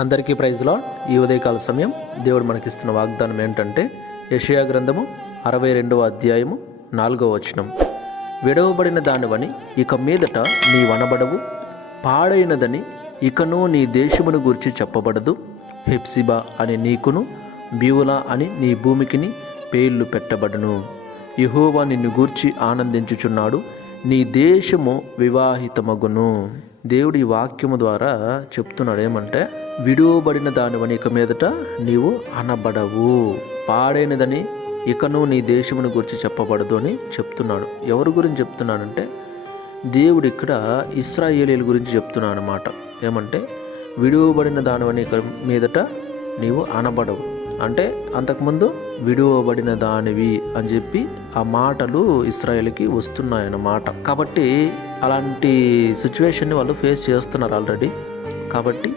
అందరికీ ప్రైజ్లో ఈ ఉదయకాల సమయం దేవుడు మనకిస్తున్న వాగ్దానం ఏంటంటే యషయా గ్రంథము అరవై రెండవ అధ్యాయము నాలుగవ వచనం. విడవబడిన దానివని ఇక మీదట నీ వనబడవు పాడైనదని ఇకను నీ దేశమును గూర్చి చెప్పబడదు. హెప్సిబా అని నీకును బ్యూలా అని నీ భూమికిని పేర్లు పెట్టబడును. యహోవా నిన్ను గూర్చి ఆనందించుచున్నాడు నీ దేశము వివాహితమగును. దేవుడు ఈ వాక్యము ద్వారా చెప్తున్నాడు ఏమంటే విడువబడిన దానివని ఇక మీదట నీవు అనబడవు. పాడైనదని ఇకను నీ దేశమును గురించి చెప్పబడదు అని చెప్తున్నాడు. ఎవరి గురించి చెప్తున్నాడంటే దేవుడు ఇక్కడ ఇస్రాయేలీల గురించి చెప్తున్నాడు అనమాట ఏమంటే విడువబడిన దానివని ఇక మీదట నీవు అనబడవు. అంటే అంతకుముందు విడువబడిన దానివి అని చెప్పి ఆ మాటలు ఇస్రాయేల్కి వస్తున్నాయన్నమాట. కాబట్టి అలాంటి సిచ్యువేషన్ని వాళ్ళు ఫేస్ చేస్తున్నారు ఆల్రెడీ కాబట్టి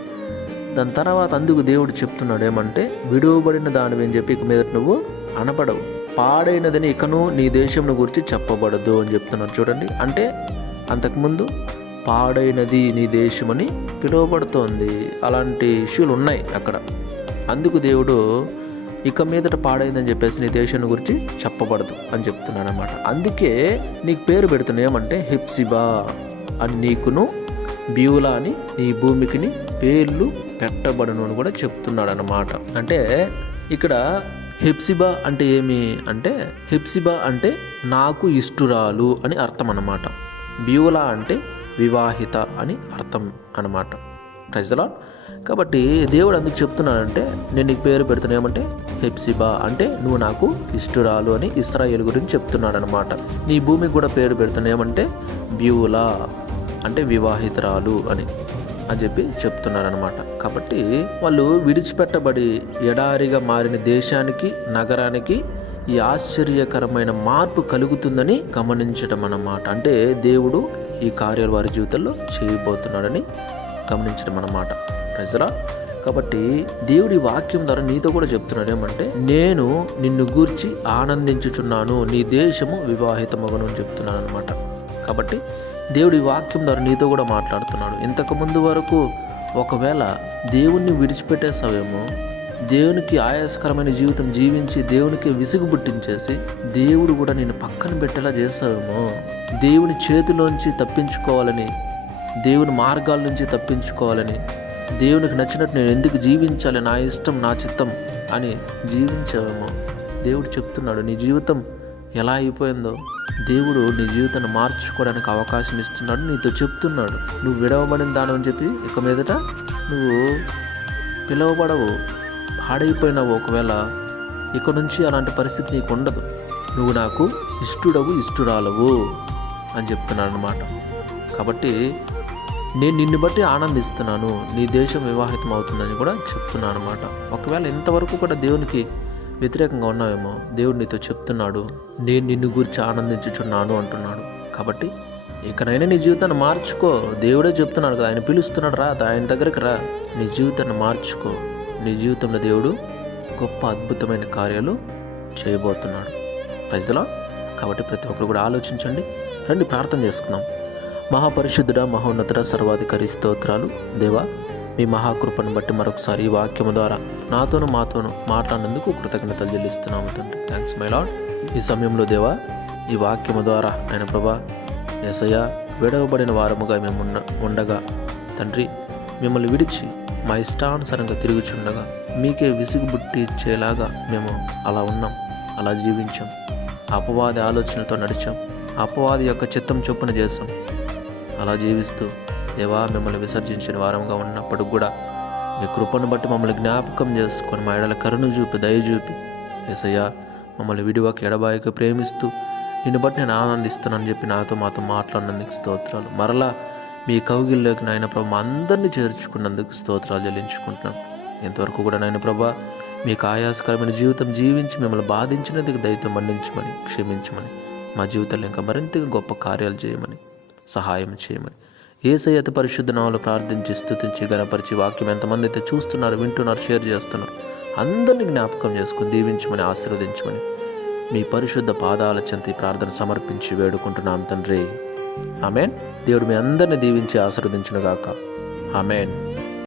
దాని తర్వాత అందుకు దేవుడు చెప్తున్నాడు ఏమంటే విడువబడిన దానివి అని చెప్పి ఇక మీద నువ్వు అనబడవు. పాడైనదని ఇకను నీ దేశంను గురించి చెప్పబడదు అని చెప్తున్నాడు చూడండి. అంటే అంతకుముందు పాడైనది నీ దేశమని పిలువబడుతోంది. అలాంటి ఇష్యూలు ఉన్నాయి అక్కడ. అందుకు దేవుడు ఇక మీదట పాడైందని చెప్పేసి నీ దేశం గురించి చెప్పబడదు అని చెప్తున్నాను అనమాట అందుకే నీకు పేరు పెడుతున్నా ఏమంటే హిప్సిబా అని నీకును బ్యూలా అని నీ భూమికిని పేర్లు పెట్టబడును అని కూడా చెప్తున్నాడు అనమాట అంటే ఇక్కడ హిప్సిబా అంటే ఏమి? అంటే హిప్సిబా అంటే నాకు ఇష్టురాలు అని అర్థం అన్నమాట. బ్యూలా అంటే వివాహిత అని అర్థం అన్నమాట. ప్రజలా కాబట్టి దేవుడు అందుకు చెప్తున్నానంటే నేను నీకు పేరు పెడుతున్నా ఏమంటే హెప్సిబా అంటే నువ్వు నాకు ఇష్టురాలు అని ఇస్రాయేల్ గురించి చెప్తున్నాడనమాట నీ భూమికి కూడా పేరు పెడుతున్నా ఏమంటే బ్యూలా అంటే వివాహితురాలు అని అని చెప్పి చెప్తున్నారనమాట కాబట్టి వాళ్ళు విడిచిపెట్టబడి ఎడారిగా మారిన దేశానికి నగరానికి ఈ ఆశ్చర్యకరమైన మార్పు కలుగుతుందని గమనించడం అన్నమాట అంటే దేవుడు ఈ కార్యాలు వారి జీవితంలో చేయబోతున్నాడని గమనించడం అన్నమాట ప్రజరా కాబట్టి దేవుడి వాక్యం ద్వారా నీతో కూడా చెప్తున్నాడు ఏమంటే నేను నిన్ను గూర్చి ఆనందించుచున్నాను నీ దేశము వివాహితమగను అని చెప్తున్నాను అనమాట కాబట్టి దేవుడి వాక్యం ద్వారా నీతో కూడా మాట్లాడుతున్నాడు. ఇంతకుముందు వరకు ఒకవేళ దేవుణ్ణి విడిచిపెట్టేసావేమో దేవునికి ఆయాసకరమైన జీవితం జీవించి దేవునికి విసుగు పుట్టించేసి దేవుడు కూడా నేను పక్కన పెట్టేలా చేస్తావేమో దేవుని చేతిలోంచి తప్పించుకోవాలని దేవుని మార్గాల నుంచి తప్పించుకోవాలని దేవునికి నచ్చినట్టు నేను ఎందుకు జీవించాలి నా ఇష్టం నా చిత్తం అని జీవించావేమో. దేవుడు చెప్తున్నాడు నీ జీవితం ఎలా అయిపోయిందో దేవుడు నీ జీవితాన్ని మార్చుకోవడానికి అవకాశం ఇస్తున్నాడు నీతో చెప్తున్నాడు. నువ్వు విడవబడిన దాని అని చెప్పి ఇక మీదట నువ్వు పిలవబడవు పాడైపోయినావు ఒకవేళ ఇక నుంచి అలాంటి పరిస్థితి నీకు ఉండదు. నువ్వు నాకు ఇష్టుడవు ఇష్టురాలవు అని చెప్తున్నాడు అనమాట కాబట్టి నేను నిన్ను బట్టి ఆనందిస్తున్నాను. నీ దేశం వివాహితం అవుతుందని కూడా చెప్తున్నాను అనమాట ఒకవేళ ఇంతవరకు కూడా దేవునికి వ్యతిరేకంగా ఉన్నావేమో దేవుడు నీతో చెప్తున్నాడు నేను నిన్ను గురించి ఆనందించుచున్నాను అంటున్నాడు. కాబట్టి ఇకనైనా నీ జీవితాన్ని మార్చుకో. దేవుడే చెప్తున్నాడు కదా ఆయన పిలుస్తున్నాడు రా ఆయన దగ్గరికి రా. నీ జీవితాన్ని మార్చుకో. నీ జీవితంలో దేవుడు గొప్ప అద్భుతమైన కార్యాలు చేయబోతున్నాడు. ప్రజలా కాబట్టి ప్రతి ఒక్కరు కూడా ఆలోచించండి. రండి ప్రార్థన చేసుకుందాం. మహాపరిశుద్ధుడ మహోన్నతుడ సర్వాధికారి స్తోత్రాలు. దేవా మీ మహాకృపను బట్టి మరొకసారి ఈ వాక్యము ద్వారా నాతోను మాతోను మాట్లాడినందుకు కృతజ్ఞతలు చెల్లిస్తున్నాము తండ్రి. థ్యాంక్స్ మై లాడ్ ఈ సమయంలో దేవా ఈ వాక్యము ద్వారా ఆయన ప్రభా ఎసయ విడవబడిన వారముగా మేము ఉండగా తండ్రి మిమ్మల్ని విడిచి మా ఇష్టానుసారంగా తిరుగుచుండగా మీకే విసుగుబుట్టించేలాగా మేము అలా ఉన్నాం అలా జీవించాం. అపవాది ఆలోచనలతో నడిచాం. అపవాది యొక్క చిత్తం చొప్పున చేసాం అలా జీవిస్తూ దేవా మిమ్మల్ని విసర్జించిన వారంగా ఉన్నప్పుడు కూడా మీ కృపను బట్టి మమ్మల్ని జ్ఞాపకం చేసుకొని మా ఎడల కరుణ చూపి దయ చూపి. ఏసయ్యా మమ్మల్ని విడివాకి ఎడబాయికి ప్రేమిస్తూ నిన్ను బట్టి నేను ఆనందిస్తున్నానని చెప్పి నాతో మాతో మాట్లాడినందుకు స్తోత్రాలు. మరలా మీ కౌగిల్లోకి నాయన ప్రభు అందరినీ చేర్చుకున్నందుకు స్తోత్రాలు చెల్లించుకుంటున్నాను ఇంతవరకు కూడా నాయన ప్రభా మీకు ఆయాసకరమైన జీవితం జీవించి మిమ్మల్ని బాధించినందుకు దయతో మన్నించమని క్షమించమని మా జీవితంలో ఇంకా మరింతగా గొప్ప కార్యాలు చేయమని సహాయం చేయమని. ఏసై అతి పరిశుద్ధ నామలు ప్రార్థించి స్థుతించి గణపరిచి వాక్యం ఎంతమంది అయితే చూస్తున్నారు వింటున్నారు షేర్ చేస్తున్నారు అందరిని జ్ఞాపకం చేసుకుని దీవించమని ఆశీర్వదించమని మీ పరిశుద్ధ పాదాల చెంత ప్రార్థన సమర్పించి వేడుకుంటున్నాం తండ్రి. ఆమెన్. దేవుడు మీ అందరిని దీవించి ఆశీర్వదించునుగాక. ఆమెన్.